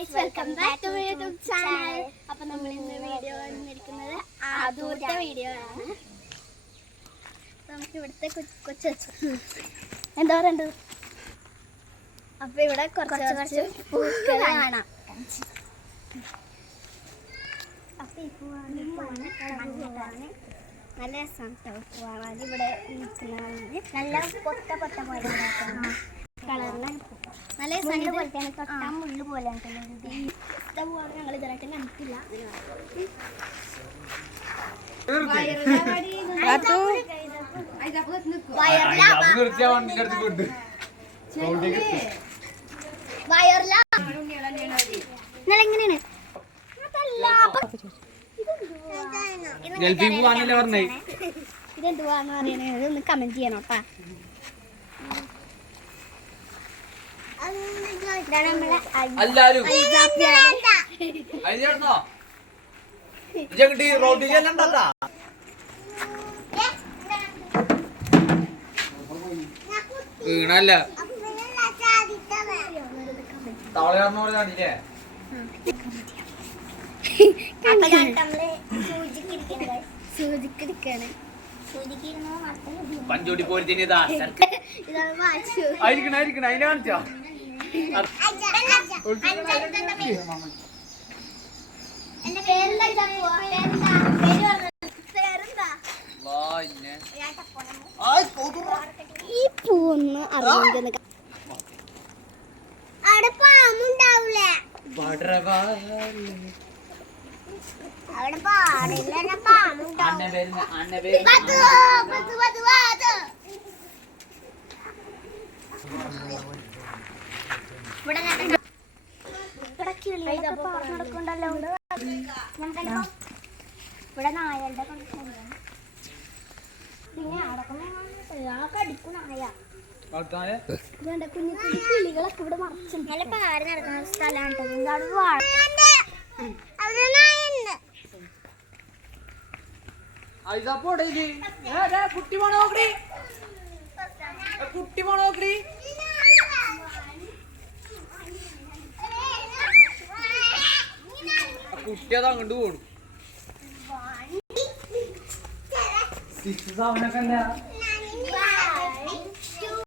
Guys welcome back to my YouTube channel. അപ്പോൾ നമ്മൾ ഇന്ന് വീഡിയോ വന്നിരിക്കുന്നത് ആദൂരത്തെ വീഡിയോ ആണ്. നമുക്ക് ഇവിടുത്തെ കൊച്ചു എന്താ പറയണ്ടത്. അപ്പോൾ ഇവിടെ കുറച്ച് പൂക്കൾ കാണാം. അപ്പോൾ ഈ പൂവാണ് നല്ല രസമാണ് കേട്ടോ. പൂവാണ് ഇവിടെ നിൽക്കുന്നത്. നല്ല പൊട്ട പോലെ കളറിലാണ് നല്ല മുള്ളു പോലത്തെയാണ്. തൊട്ടാ മുള്ളു പോലെയാണ് പൂവാണ്. ഞങ്ങൾ ഇതായിട്ട് കണ്ടിട്ടില്ല. എങ്ങനെയാണ് ഇതെന്തുവാന്ന് പറയുന്നത് ഒന്ന് കമന്റ് ചെയ്യണം കേട്ടാ. വീണല്ല പഞ്ചോടി പോലത്തെ അതിനെ കാണിച്ചോ. ഈ പൂന്ന് അറിയുന്നത് അവിടെ പാമ്പുണ്ടാവൂലേ. അവിടെ പാടില്ല പാമ്പുണ്ടാവും. ഇവിടെ കിളികളൊക്കെ പാർന്ന് നടക്കുന്നുണ്ടല്ലോ. ഇവിടെ നായകളുടെ കളിക്കുന്നുണ്ട്. പിന്നെ അവിടെ അടിക്കും നായ. കുഞ്ഞു കുഞ്ഞു കിളികളൊക്കെ ഇവിടെ മറച്ചു നല്ല പാറി നടക്കുന്ന സ്ഥലമാണ്. കുട്ടി പോണോക്കടി കുട്ടി പോണോക്കടി കുട്ടി അത് അങ്ങോട്ട് പോണു.